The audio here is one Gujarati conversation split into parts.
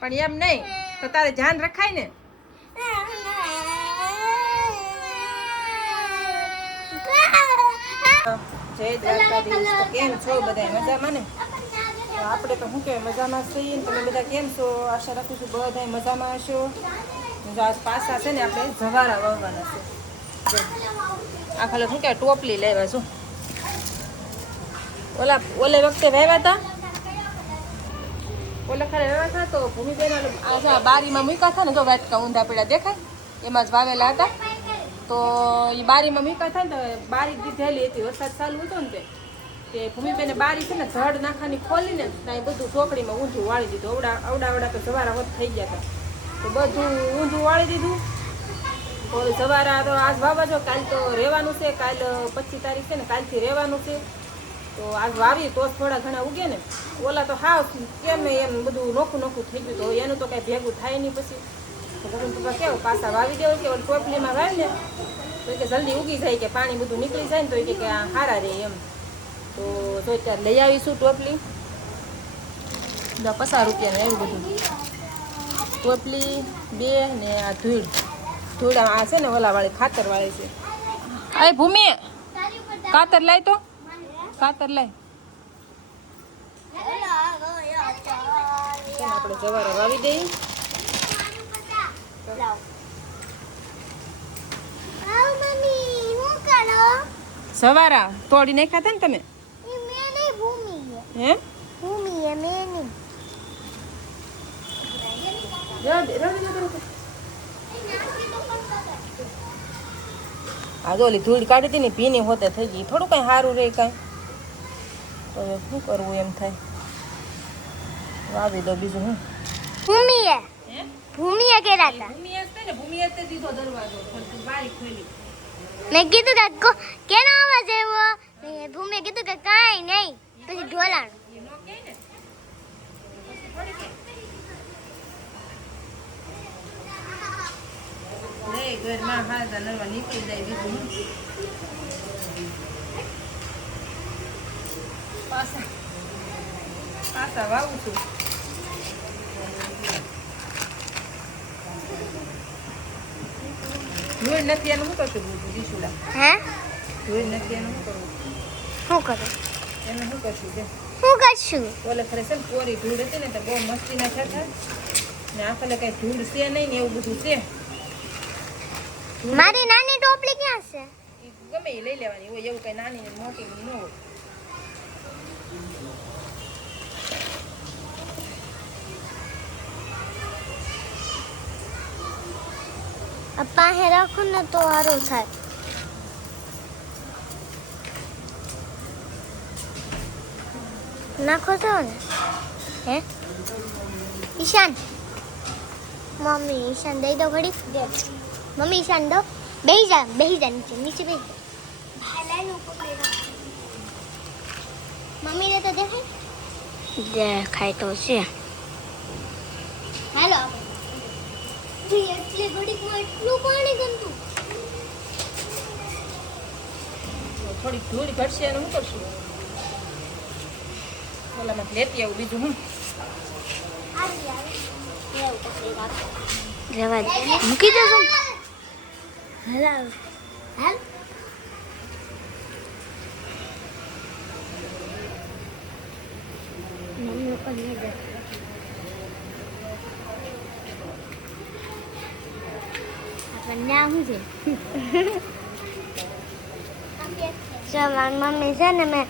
પણ એમ નહીં તો તારે ધ્યાન રખાય ને. જય દ્વારકાધીશ. તો કેમ છો બધા? મજામાં ને? તો આપણે તો શું કહેવાય મજામાં છીએ ને. તમે બધા કેમ છો? આશા રાખું છું બધા મજામાં હશો. આજ પાછા છે ને આપણે જવારા વાવવાના છે. આ ખાલી શું કહેવાય ટોપલી લેવા છું. ઓલે વખતે વાવ્યા હતા, ઓલે ખરે વાવ્યા હતા તો ભૂમિબેન આ બારીમાં મૂક્યા હતા ને, તો વાટકા ઊંધા પડ્યા દેખાય એમાં જ વાવેલા હતા. તો એ બારીમાં મૂક્યા હતા ને તો બારી દીધેલી હતી, વરસાદ ચાલુ હતો ને તે ભૂમિબેને બારી છે ને ઝડ નાખાની ખોલીને ત્યાં બધું ચોકડીમાં ઊંધું વાળી દીધું. અવડા તો જવારા હોત થઈ ગયા હતા તો બધું ઊંધું વાળી દીધું. ઓલું જવારા તો આજ વાવવા જો, કાલ તો રહેવાનું છે, કાલ 25 તારીખ છે ને, કાલથી રહેવાનું છે. તો આજ વાવી તો થોડા ઘણા ઉગે ને. ઓલા તો હાવ કેમ એમ બધું નોખું થઈ ગયું, તો એનું તો કાંઈ ભેગું થાય નહીં. પછી ભગવાન પપ્પા કેવું પાછા વાવી દેવું કે ઓલી ટોપલીમાં વાવી ને તો કે જલ્દી ઉગી જાય, કે પાણી બધું નીકળી જાય ને તો કે આ સારા રહે એમ. તો અત્યારે લઈ આવીશું ટોપલી 50 રૂપિયાને એવું બધું. ટોપલી 2 ને આ ધૂળ આ છે ને ઓલાવાળી ખાતરવાળી છે. અરે ભૂમિ કાતર લાય, તો કાતર લાય. આપણે જવારા વાવી દઈએ. સવારા તોડી નાખ્યા હતા ને તમે? હે આ જો ઓલી ધૂળ કાઢી હતી ને ભીની હોતે થઈ ગઈ. થોડું કઈ સારું રહે કાંઈ તો શું કરવું એમ થાય. વાવી દો બીજું. હું ભૂમિએ કેરા હતા. ભૂમિએ તે દીધો દરવાજો, બારી ખોલી. મેં કીધું કે કેનો અવાજ આવ્યો? ભૂમિએ કીધું કે કાંઈ નહીં, પછી ઢોલાણ. ઘરમાં હાલતા નરવા નીકળી જાય. બીજું પાછા વાવું છું. ધૂળ નથી એનું શું કરશું? દીશુડા હે ધૂળ નથી એનું શું કરવું? શું કરું? એનું શું કરશું? છે શું કરશું? ઓલે ખરે છે ને કોરી ધૂળ હતી ને તો બહુ મસ્તીના થતા ને. આખલે કઈ ધૂળ છે નહીં ને એવું બધું છે. મારી નાની ટોપલી ક્યાં છે? ગમે એ લઈ લેવાની હોય, એવું કઈ નાની ને મોટી ન હોય. પાસે રાખો ને તો સારું થાય. નાખો છો ને? હે ઈશાન, મમ્મી ઈશાન દઈ દો ઘડી. મમ્મી ઈશાન દો. બેહી જા નીચે બેહી જા. મમ્મી ને તો દેખાય તો છે. હાલો એટલે ઘડીકમાં એટલું પાણી ગંદુ. થોડી ધૂળ ઘટશે એનું શું કરશું? ઓલામાં લેતી આવું બીજું. હું જવા દે, મૂકી દો. હાલ મમ્મી ઉપર લઈ જા. મારી મમ્મી છે ને, મેં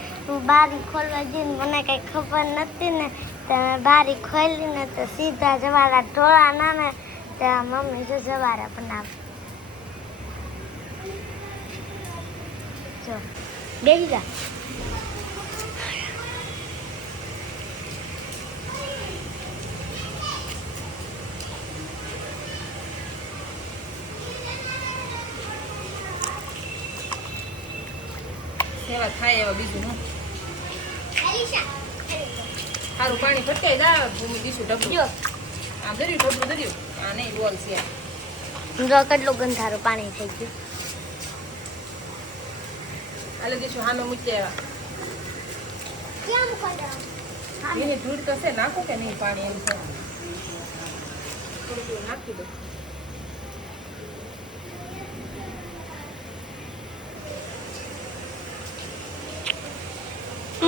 બારી ખોલવા જઈને મને કઈ ખબર નથી ને, તો મેં બારી ખોલી ને તો સીધા જવારા ઢોળા ના ને ત્યાં મમ્મી જો જવારા બનાવે. જો બેસી જા. સેવા થાય એવા બીજું. હું સારું પાણી ફટકાઈ જાય. ભૂમિ દીશું ઢબરું. આમ ધર્યું ઢબરું ધર્યું. આ નહીં બોલ છે. જો કેટલું ગંધારું પાણી થઈ ગયું. આલે દીશું હામે મૂકી આવ્યા. ક્યાં મૂકવા એની ધૂળ તો છે, નાખું કે નહીં પાણી એમ છે. થોડું થોડું નાખી દો.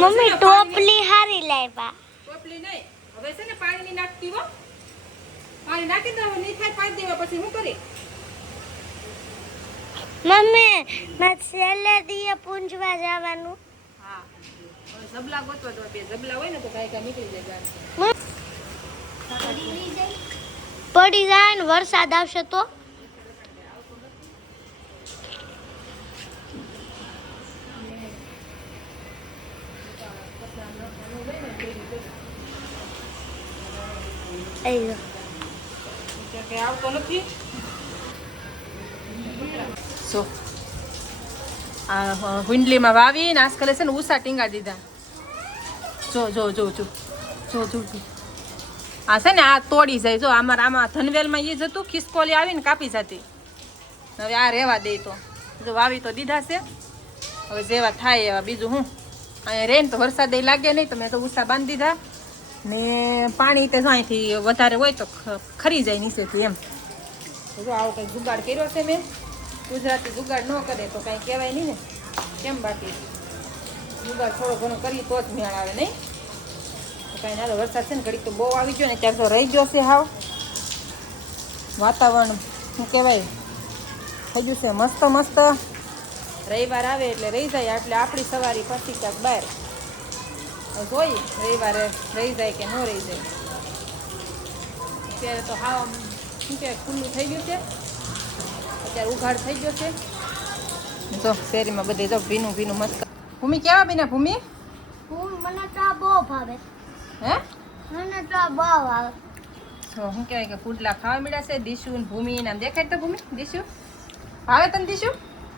મમ્મી ટોપલી હારી લાવ્યા. ટોપલી નહીં, હવે છે ને પાણી ની નાખતી હો. પાણી નાખી દો, નહીં થાય પાઈ દેવા પછી શું કરી? મમ્મી મારે સેલેડીએ પૂંજવા જવાનું. હા, હવે જબલા ગોતવા તો બે જબલા હોય ને તો કાંઈ કાંઈ નીકળી જાય. પડી જાય ને વરસાદ આવશે તો આવતો નથી. સો આ હુંડલીમાં વાવી નાશ કરે છે ને ઉષા ટીંગા દીધા. જો જો જો જો જો જો આ છે ને આ તોડી જાય. જો આમાં ધનવેલમાં એ જતું ખિસકોલી આવીને કાપી જતી. હવે આ રહેવા દે તો જો વાવી તો દીધા છે. હવે જેવા થાય એવા બીજું હું અહીંયા રહે ને તો વરસાદ લાગે નહીં તો મેં તો ઉષા બાંધી દીધા ને પાણી તે અહીંથી વધારે હોય તો ખરી જાય નીચેથી એમ. જો આવો કંઈક જુગાડ કર્યો છે મેં. ગુજરાતી જુગાડ ન કરે તો કાંઈ કહેવાય નહીં ને કેમ. બાકી જુગાડ થોડો ઘણો કરી તો જ મેળ આવે નહીં. કાંઈ નાનો વરસાદ છે ને ઘડીક તો બહુ આવી ગયો ને ત્યારે તો રહી ગયો છે. હાવ વાતાવરણ શું કહેવાય થઈ ગયું છે મસ્ત મસ્ત. રવિવાર આવે એટલે રહી જાય એટલે આપણી સવારી પછી ક્યાંક બહાર જોઈ રવિવારે રહી જાય કે ન રહી જાય. અત્યારે તો હાવ શું કહેવાય ખુલ્લું થઈ ગયું છે. અત્યારે ઉઘાડ થઈ ગયો છે. જો શેરીમાં બધે જો ભીનું ભીનું મસ્ત. ભૂમિ કેવા બીના ભૂમિ? મને તો આ બહુ ભાવે. હે મને તો આ બહુ ભાવે. તો શું કહેવાય કે પુડલા ખાવા મળ્યા છે. દીશુ ને ભૂમિ નામ દેખાય તો ભૂમિ દીશુ ભાવે તને દીશુ?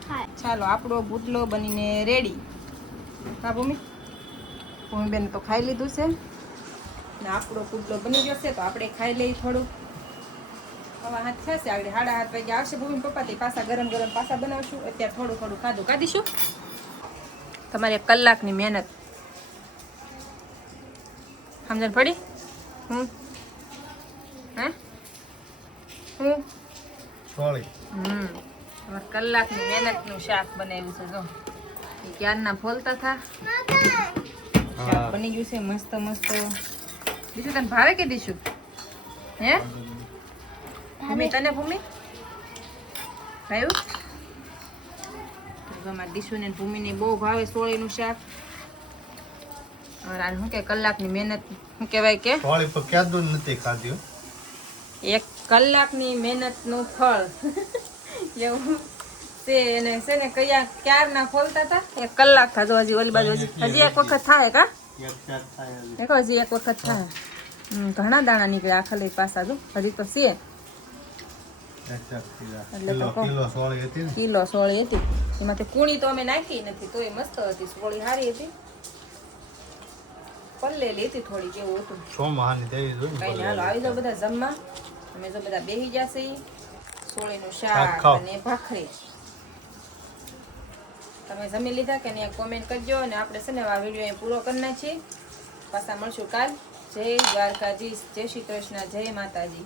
હા. ચાલો આપણો પુડલો બનીને રેડી. હા ભૂમિ ભૂમિબેન તો ખાઈ લીધું છે ને આપણો પુડલો બની ગયો છે તો આપણે ખાઈ લઈએ થોડું. હવા હાથ થશે આગળ 7:30 વાગે આવશે ભૂમિ પપ્પા તે પાછા ગરમ ગરમ પાછા બનાવશું. અત્યારે થોડું થોડું ખાધું કાઢીશું. તમારે 1 કલાકની મહેનત સમજણ પડી? હે કલાકની મહેનતનું શાક બનાવ્યું છે. જો ક્યારના ફોલતા હતા શાક બની ગયું છે મસ્ત મસ્ત. બીજું તને ભાવે કે દીશું? હે ભૂમિ તને ભૂમિ ભાવ્યું? અમારા દીશુ ને ભૂમિ ને બહુ ભાવે સોળીનું શાક. શું કે કલાકની મહેનત શું કહેવાય કે 1 કલાકની મહેનતનું ફળ એવું છે. એને છે ને ક્યારના ફોલતા હતા 1 કલાક થતો. હજી ઓલી બાજુ હજી 1 વખત થાય કા દેખો હજી 1 વખત થાય. ઘણા દાણા નીકળ્યા આખા પાસા. જો હજી તો છે કિલો સોળી હતી. એમાંથી કુણી તો અમે નાખી નથી તોય મસ્ત હતી. સોળી સારી હતી પલ્લેલી હતી થોડી જેવું હતું. કઈ હાલો આવી જાવ બધા જમવા. અમે જો બધા બેસી જશે. સોળીનું શાક અને ભાખરી. તમે જમી લીધા કે નહીં કોમેન્ટ કરજો. અને આપણે છે ને આ વિડીયો અહીં પૂરો કરી નાખીએ. પાછા મળશું કાલ. જય દ્વારકાધીશ, જય શ્રી કૃષ્ણ, જય માતાજી.